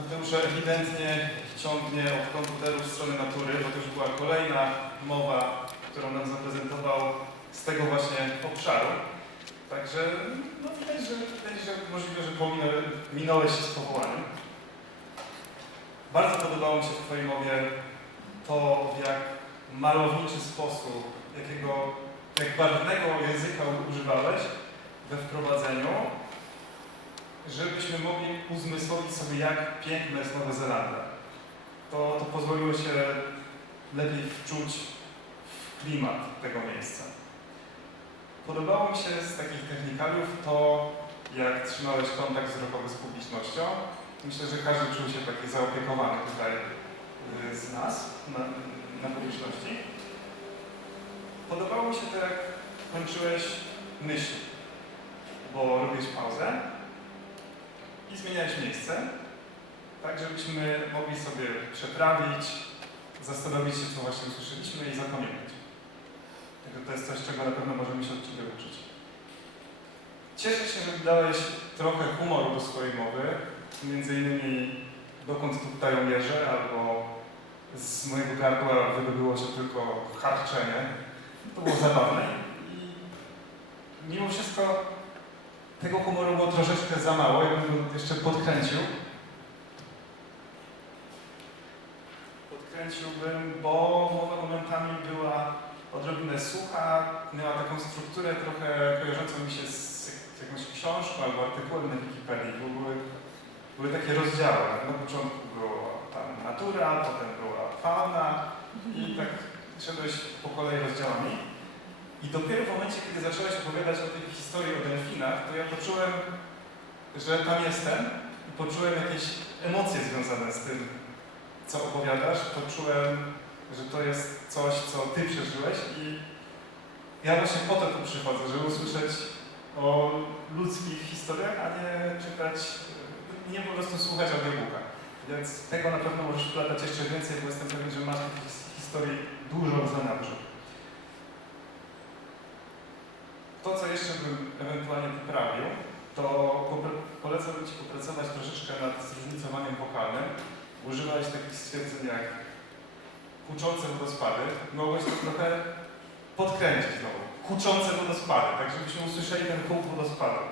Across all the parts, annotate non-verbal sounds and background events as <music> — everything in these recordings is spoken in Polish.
Mateusze ewidentnie ciągnie od komputeru w stronę natury, bo to już była kolejna mowa, którą nam zaprezentował z tego właśnie obszaru. Także no widać, że, widać, że możliwe, że pominę- minąłeś się z powołaniem. Bardzo podobało mi się w Twojej mowie to, w jak malowniczy sposób, jakiego, jak barwnego języka używałeś we wprowadzeniu, żebyśmy mogli uzmysłowić sobie, jak piękna jest Nowa Zelandia. To, to pozwoliło się lepiej wczuć w klimat tego miejsca. Podobało mi się z takich technikaliów to, jak trzymałeś kontakt wzrokowy z publicznością. Myślę, że każdy czuł się taki zaopiekowany tutaj y, z nas, na, na publiczności. Podobało mi się to, jak kończyłeś myśl, bo robiłeś pauzę i zmieniałeś miejsce, tak żebyśmy mogli sobie przetrawić, zastanowić się, co właśnie usłyszeliśmy i zapamiętać. Także to jest coś, czego na pewno możemy się od Ciebie uczyć. Cieszę się, że dałeś trochę humoru do swojej mowy, między innymi dokąd tu ptają jeże, albo z mojego gardła wydobyło się tylko harczenie. To było zabawne i mimo wszystko tego humoru było troszeczkę za mało, ja bym jeszcze podkręcił. Podkręciłbym, bo mowa momentami była odrobinę sucha, miała taką strukturę trochę kojarzącą mi się z, jakąś książką albo artykułem na Wikipedii, bo były, były takie rozdziały. Na początku było tam natura, potem była fauna i tak szedłeś po kolei rozdziałami. I dopiero w momencie, kiedy zacząłeś opowiadać o tej historii o delfinach, to ja poczułem, że tam jestem i poczułem jakieś emocje związane z tym, co opowiadasz. Poczułem, że to jest coś, co ty przeżyłeś i ja właśnie po to tu przychodzę, żeby usłyszeć o ludzkich historiach, a nie czytać, nie po prostu słuchać audiobooka. Więc tego na pewno możesz wkładać jeszcze więcej, bo jestem pewien, że masz takich historii dużo w zanadrzu. To, co jeszcze bym ewentualnie poprawił, to polecam Ci popracować troszeczkę nad zróżnicowaniem wokalnym. Używałeś takich stwierdzeń jak huczące wodospady. Mogłeś to trochę podkręcić znowu. Huczące wodospady, tak żebyśmy usłyszeli ten huk wodospadu.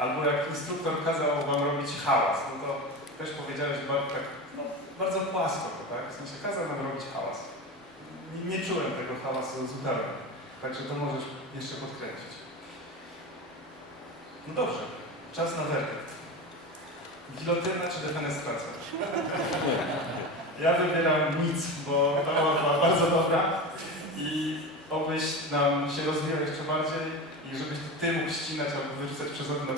Albo jak instruktor kazał Wam robić hałas, no to też powiedziałeś bardzo, tak, no, bardzo płasko to, tak? W sensie kazał nam robić hałas. Nie, nie czułem tego hałasu zupełnie. Także to możesz jeszcze podkręcić. No dobrze, czas na werdykt. Gilotyna czy defenestracja? <laughs> Ja wybieram nic, bo ta była bardzo dobra i obyś nam się rozwijał jeszcze bardziej i żebyś ty mógł ścinać albo wyrzucać przez okno